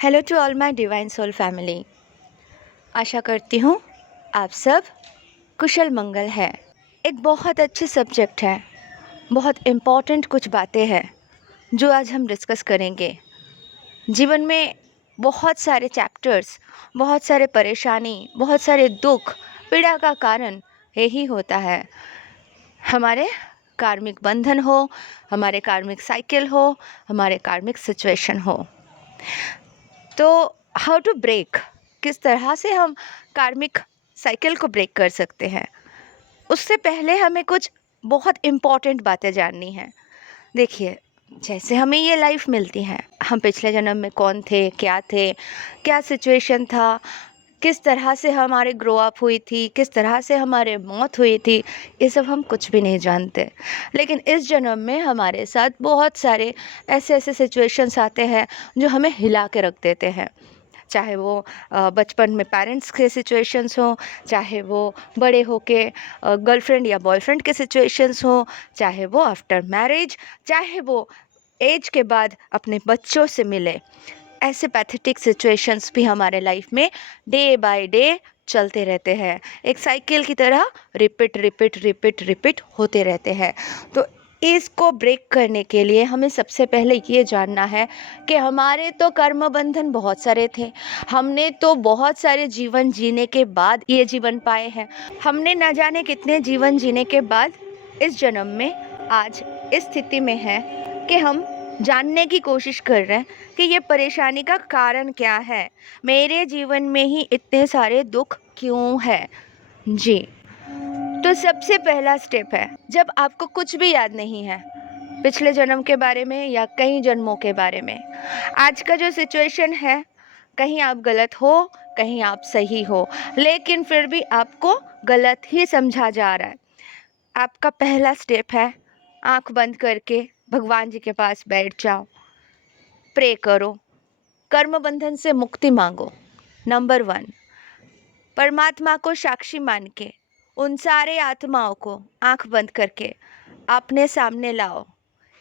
Hello to all my divine soul family. आशा करती हूँ आप सब कुशल मंगल है। एक बहुत अच्छी सब्जेक्ट है, बहुत इम्पॉर्टेंट कुछ बातें हैं जो आज हम डिस्कस करेंगे। जीवन में बहुत सारे चैप्टर्स, बहुत सारे परेशानी, बहुत सारे दुख, पीड़ा का कारण यही होता है। हमारे कार्मिक बंधन हो, हमारे कार्मिक साइकिल हो, हमारे कार्मिक सिचुएशन हो। तो हाउ टू ब्रेक, किस तरह से हम कार्मिक साइकिल को ब्रेक कर सकते हैं, उससे पहले हमें कुछ बहुत इम्पॉर्टेंट बातें जाननी है। देखिए, जैसे हमें ये लाइफ मिलती है, हम पिछले जन्म में कौन थे, क्या सिचुएशन था, किस तरह से हमारे ग्रो अप हुई थी, किस तरह से हमारे मौत हुई थी, ये सब हम कुछ भी नहीं जानते। लेकिन इस जन्म में हमारे साथ बहुत सारे ऐसे ऐसे सिचुएशंस आते हैं जो हमें हिला के रख देते हैं। चाहे वो बचपन में पेरेंट्स के सिचुएशंस हों, चाहे वो बड़े होके गर्लफ्रेंड या बॉयफ्रेंड के सिचुएशंस हों, चाहे वो आफ्टर मैरिज, चाहे वो एज के बाद अपने बच्चों से मिले। ऐसे पैथेटिक सिचुएशंस भी हमारे लाइफ में डे बाय डे चलते रहते हैं। एक साइकिल की तरह रिपीट रिपीट रिपीट रिपीट होते रहते हैं। तो इसको ब्रेक करने के लिए हमें सबसे पहले ये जानना है कि हमारे तो कर्म बंधन बहुत सारे थे। हमने तो बहुत सारे जीवन जीने के बाद ये जीवन पाए हैं। हमने न जाने कितने जीवन जीने के बाद इस जन्म में आज इस स्थिति में है कि हम जानने की कोशिश कर रहे हैं कि ये परेशानी का कारण क्या है, मेरे जीवन में ही इतने सारे दुख क्यों है। जी, तो सबसे पहला स्टेप है, जब आपको कुछ भी याद नहीं है पिछले जन्म के बारे में या कई जन्मों के बारे में, आज का जो सिचुएशन है, कहीं आप गलत हो, कहीं आप सही हो, लेकिन फिर भी आपको गलत ही समझा जा रहा है। आपका पहला स्टेप है, आंख बंद करके भगवान जी के पास बैठ जाओ, प्रे करो, कर्म बंधन से मुक्ति मांगो। नंबर 1, परमात्मा को साक्षी मान के उन सारे आत्माओं को आंख बंद करके अपने सामने लाओ।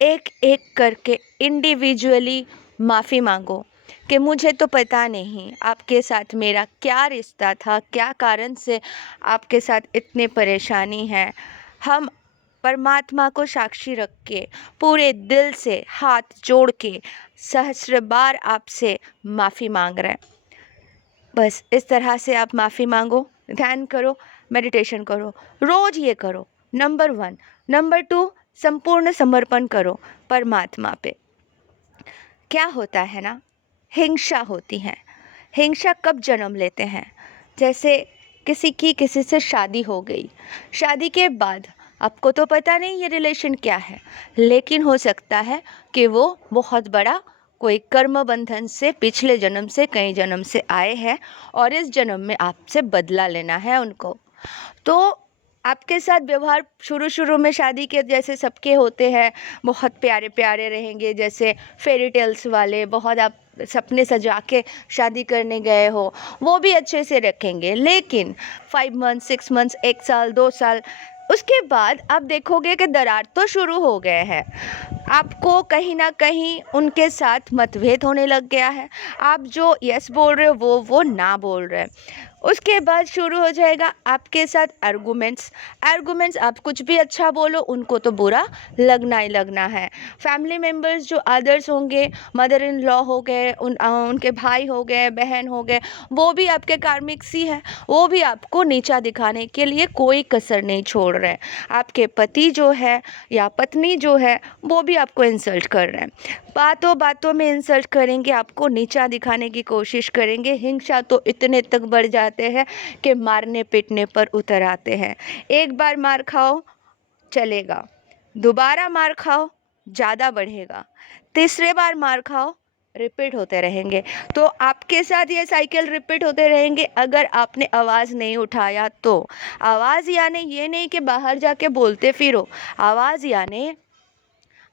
एक एक करके इंडिविजुअली माफ़ी मांगो कि मुझे तो पता नहीं आपके साथ मेरा क्या रिश्ता था, क्या कारण से आपके साथ इतनी परेशानी है। हम परमात्मा को साक्षी रख के पूरे दिल से हाथ जोड़ के सहस्र बार आपसे माफ़ी मांग रहे हैं। बस इस तरह से आप माफ़ी मांगो, ध्यान करो, मेडिटेशन करो, रोज़ ये करो। नंबर 1। नंबर 2, संपूर्ण समर्पण करो परमात्मा पे। क्या होता है ना, हिंसा होती है। हिंसा कब जन्म लेते हैं, जैसे किसी से शादी हो गई, शादी के बाद आपको तो पता नहीं ये रिलेशन क्या है, लेकिन हो सकता है कि वो बहुत बड़ा कोई कर्म बंधन से पिछले जन्म से कई जन्म से आए हैं और इस जन्म में आपसे बदला लेना है उनको। तो आपके साथ व्यवहार शुरू शुरू में शादी के जैसे सबके होते हैं, बहुत प्यारे प्यारे रहेंगे, जैसे फेरी टेल्स वाले, बहुत आप सपने सजा के शादी करने गए हो, वो भी अच्छे से रखेंगे। लेकिन 5 मंथ्स, 6 मंथ्स, 1 साल, 2 साल, उसके बाद आप देखोगे कि दरार तो शुरू हो गए हैं। आपको कहीं ना कहीं उनके साथ मतभेद होने लग गया है। आप जो यस बोल रहे हो वो ना बोल रहे हैं। उसके बाद शुरू हो जाएगा आपके साथ आर्गुमेंट्स। आप कुछ भी अच्छा बोलो, उनको तो बुरा लगना ही लगना है। फैमिली मेम्बर्स जो अदर्स होंगे, मदर इन लॉ हो गए, उनके भाई हो गए, बहन हो गए, वो भी आपके कार्मिक सी है, वो भी आपको नीचा दिखाने के लिए कोई कसर नहीं छोड़ रहे हैं। आपके पति जो है या पत्नी जो है, वो भी आपको इंसल्ट कर रहे हैं, बातों बातों में इंसल्ट करेंगे, आपको नीचा दिखाने की कोशिश करेंगे। हिंसा तो इतने तक बढ़ जाते हैं कि मारने पीटने पर उतर आते हैं। एक बार मार खाओ चलेगा, दोबारा मार खाओ ज़्यादा बढ़ेगा, तीसरे बार मार खाओ रिपीट होते रहेंगे। तो आपके साथ ये साइकिल रिपीट होते रहेंगे अगर आपने आवाज़ नहीं उठाया तो। आवाज़ यानी ये नहीं कि बाहर जाके बोलते फिरो, आवाज़ यानी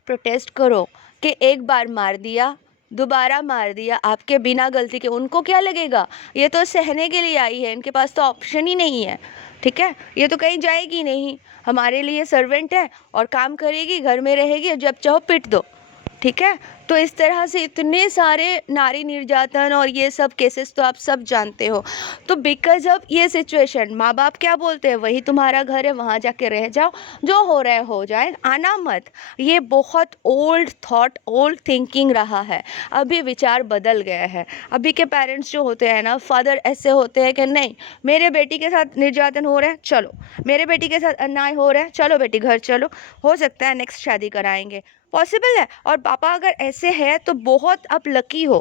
प्रोटेस्ट करो कि एक बार मार दिया, दोबारा मार दिया आपके बिना गलती के। उनको क्या लगेगा, ये तो सहने के लिए आई है, इनके पास तो ऑप्शन ही नहीं है, ठीक है, ये तो कहीं जाएगी नहीं, हमारे लिए सर्वेंट है और काम करेगी, घर में रहेगी, जब चाहो पिट दो। ठीक है। तो इस तरह से इतने सारे नारी निर्यातन और ये सब केसेस तो आप सब जानते हो। तो बिकॉज ऑफ ये सिचुएशन माँ बाप क्या बोलते हैं, वही तुम्हारा घर है, वहाँ जाके रह जाओ, जो हो रहा है हो जाए, आना मत। ये बहुत ओल्ड थॉट, ओल्ड थिंकिंग रहा है। अभी विचार बदल गया है। अभी के पेरेंट्स जो होते हैं ना, फादर ऐसे होते हैं कि नहीं, मेरे बेटी के साथ निर्यातन हो रहा है, चलो, मेरे बेटी के साथ अन्याय हो रहा है, चलो बेटी घर चलो, हो सकता है नेक्स्ट शादी कराएंगे, पॉसिबल है। और पापा अगर ऐसे है तो बहुत आप लकी हो,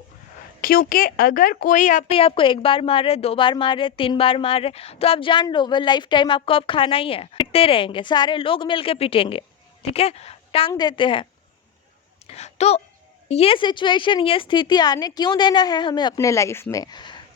क्योंकि अगर कोई आपको एक बार मार रहे, दो बार मार रहे, तीन बार मार रहे, तो आप जान लो वो लाइफ टाइम आपको अब खाना ही है, पिटते रहेंगे, सारे लोग मिलके पीटेंगे, ठीक है, टांग देते हैं। तो ये सिचुएशन, ये स्थिति आने क्यों देना है हमें अपने लाइफ में,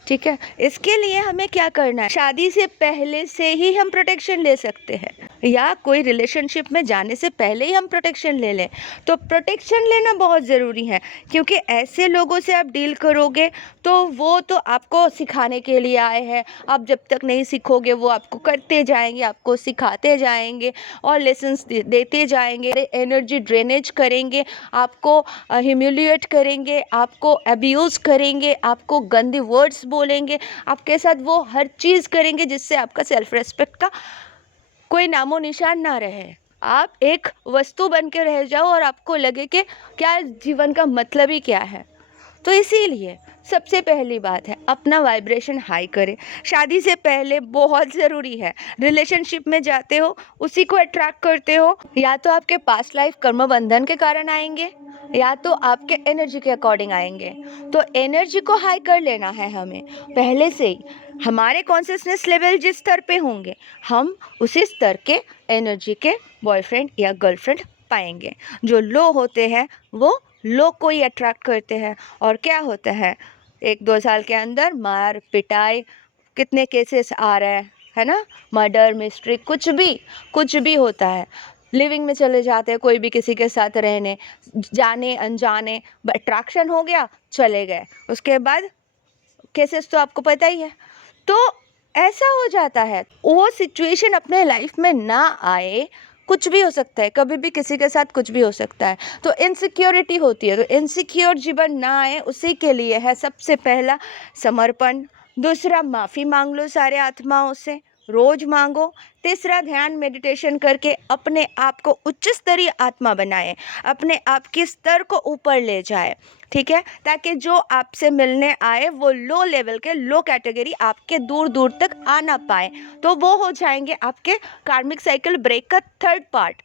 ठीक है। इसके लिए हमें क्या करना है, शादी से पहले से ही हम प्रोटेक्शन ले सकते हैं, या कोई रिलेशनशिप में जाने से पहले ही हम प्रोटेक्शन ले लें। तो प्रोटेक्शन लेना बहुत ज़रूरी है, क्योंकि ऐसे लोगों से आप डील करोगे तो वो तो आपको सिखाने के लिए आए हैं। आप जब तक नहीं सीखोगे वो आपको करते जाएंगे, आपको सिखाते जाएंगे और लेसन्स देते जाएंगे, एनर्जी ड्रेनेज करेंगे, आपको ह्यूमिलिएट करेंगे, आपको अब्यूज़ करेंगे, आपको गंदे वर्ड्स बोलेंगे, आपके साथ वो हर चीज़ करेंगे जिससे आपका सेल्फ रेस्पेक्ट का कोई नामो निशान ना रहे। आप एक वस्तु बन के रह जाओ और आपको लगे कि क्या जीवन का मतलब ही क्या है। तो इसीलिए सबसे पहली बात है, अपना वाइब्रेशन हाई करें। शादी से पहले बहुत ज़रूरी है। रिलेशनशिप में जाते हो, उसी को अट्रैक्ट करते हो, या तो आपके पास्ट लाइफ कर्म बंधन के कारण आएंगे, या तो आपके एनर्जी के अकॉर्डिंग आएंगे। तो एनर्जी को हाई कर लेना है हमें पहले से ही। हमारे कॉन्शियसनेस लेवल जिस स्तर पे होंगे, हम उसी स्तर के एनर्जी के बॉयफ्रेंड या गर्लफ्रेंड पाएंगे। जो लो होते हैं वो लोग को ही अट्रैक्ट करते हैं। और क्या होता है, एक दो साल के अंदर मार पिटाई, कितने केसेस आ रहे हैं, है ना, मर्डर मिस्ट्री, कुछ भी होता है। लिविंग में चले जाते हैं कोई भी किसी के साथ रहने, जाने अनजाने, अट्रैक्शन हो गया, चले गए, उसके बाद केसेस तो आपको पता ही है। तो ऐसा हो जाता है, वो सिचुएशन अपने लाइफ में ना आए। कुछ भी हो सकता है, कभी भी किसी के साथ कुछ भी हो सकता है। तो इनसिक्योरिटी होती है, तो इनसिक्योर जीवन ना आए उसी के लिए है सबसे पहला समर्पण। दूसरा, माफ़ी मांग लो सारे आत्माओं से, रोज मांगो। तीसरा, ध्यान मेडिटेशन करके अपने आप को उच्च स्तरीय आत्मा बनाए, अपने आप के स्तर को ऊपर ले जाए, ठीक है, ताकि जो आपसे मिलने आए वो लो लेवल के, लो कैटेगरी आपके दूर दूर तक आ ना पाए। तो वो हो जाएंगे आपके कार्मिक साइकिल ब्रेक का थर्ड पार्ट,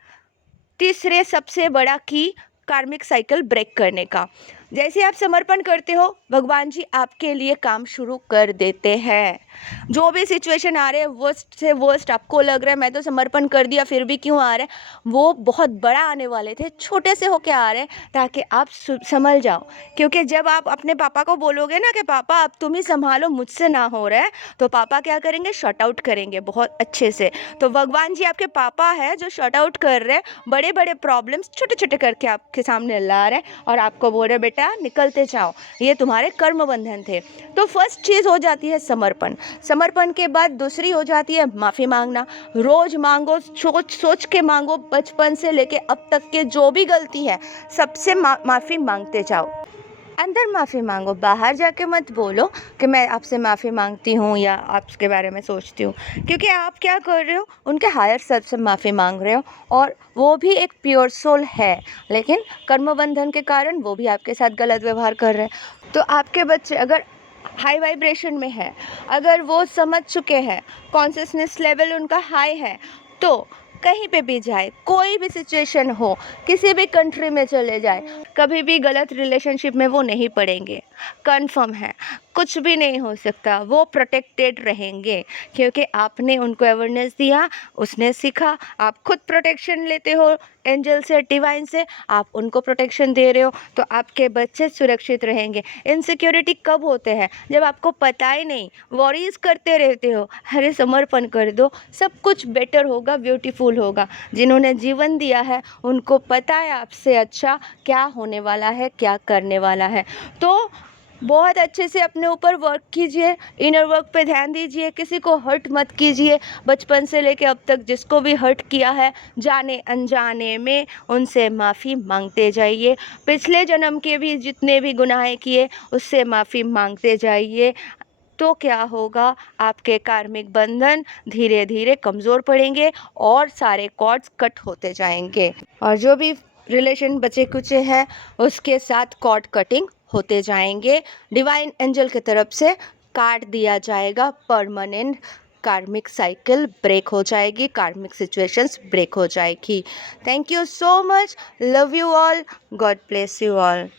तीसरे सबसे बड़ा की कार्मिक साइकिल ब्रेक करने का। जैसे आप समर्पण करते हो, भगवान जी आपके लिए काम शुरू कर देते हैं। जो भी सिचुएशन आ रहे हैं, वर्स्ट से वर्स्ट आपको लग रहा है मैं तो समर्पण कर दिया फिर भी क्यों आ रहा है, वो बहुत बड़ा आने वाले थे, छोटे से होके आ रहे हैं ताकि आप संभल जाओ। क्योंकि जब आप अपने पापा को बोलोगे ना कि पापा अब तुम ही संभालो, मुझसे ना हो रहा है, तो पापा क्या करेंगे, शट आउट करेंगे बहुत अच्छे से। तो भगवान जी आपके पापा है जो शट आउट कर रहे हैं, बड़े बड़े प्रॉब्लम्स छोटे छोटे करके आपके सामने ला रहे हैं और आपको बोल रहे बेटा निकलते जाओ, ये तुम्हारे कर्म बंधन थे। तो फर्स्ट चीज़ हो जाती है समर्पण। समर्पण के बाद दूसरी हो जाती है माफ़ी मांगना। रोज मांगो, सोच सोच के मांगो, बचपन से लेके अब तक के जो भी गलती है सबसे माफ़ी मांगते जाओ। अंदर माफ़ी मांगो, बाहर जाके मत बोलो कि मैं आपसे माफ़ी मांगती हूँ या आपके बारे में सोचती हूँ, क्योंकि आप क्या कर रहे हो, उनके हायर सेल्फ से माफ़ी मांग रहे हो, और वो भी एक प्योर सोल है, लेकिन कर्म बंधन के कारण वो भी आपके साथ गलत व्यवहार कर रहे हैं। तो आपके बच्चे अगर हाई वाइब्रेशन में है, अगर वो समझ चुके हैं, कॉन्शियसनेस लेवल उनका हाई है, तो कहीं पे भी जाए, कोई भी सिचुएशन हो, किसी भी कंट्री में चले जाए, कभी भी गलत रिलेशनशिप में वो नहीं पड़ेंगे। कंफर्म है, कुछ भी नहीं हो सकता, वो प्रोटेक्टेड रहेंगे, क्योंकि आपने उनको अवेयरनेस दिया, उसने सीखा, आप खुद प्रोटेक्शन लेते हो एंजल से, डिवाइन से, आप उनको प्रोटेक्शन दे रहे हो, तो आपके बच्चे सुरक्षित रहेंगे। इनसिक्योरिटी कब होते हैं, जब आपको पता ही नहीं, वॉरीज करते रहते हो। अरे समर्पण कर दो, सब कुछ बेटर होगा, ब्यूटीफुल होगा। जिन्होंने जीवन दिया है उनको पता है आपसे अच्छा क्या होने वाला है, क्या करने वाला है। तो बहुत अच्छे से अपने ऊपर वर्क कीजिए, इनर वर्क पे ध्यान दीजिए, किसी को हर्ट मत कीजिए। बचपन से लेके अब तक जिसको भी हर्ट किया है जाने अनजाने में, उनसे माफ़ी मांगते जाइए। पिछले जन्म के भी जितने भी गुनाह किए उससे माफ़ी मांगते जाइए। तो क्या होगा, आपके कार्मिक बंधन धीरे धीरे कमज़ोर पड़ेंगे और सारे कॉर्ड्स कट होते जाएंगे, और जो भी रिलेशन बचे कुचे हैं उसके साथ कॉर्ड कटिंग होते जाएंगे। डिवाइन एंजल की तरफ से काट दिया जाएगा, परमानेंट कार्मिक साइकिल ब्रेक हो जाएगी, कार्मिक सिचुएशंस ब्रेक हो जाएगी। Thank you so much, love you all, God bless you all.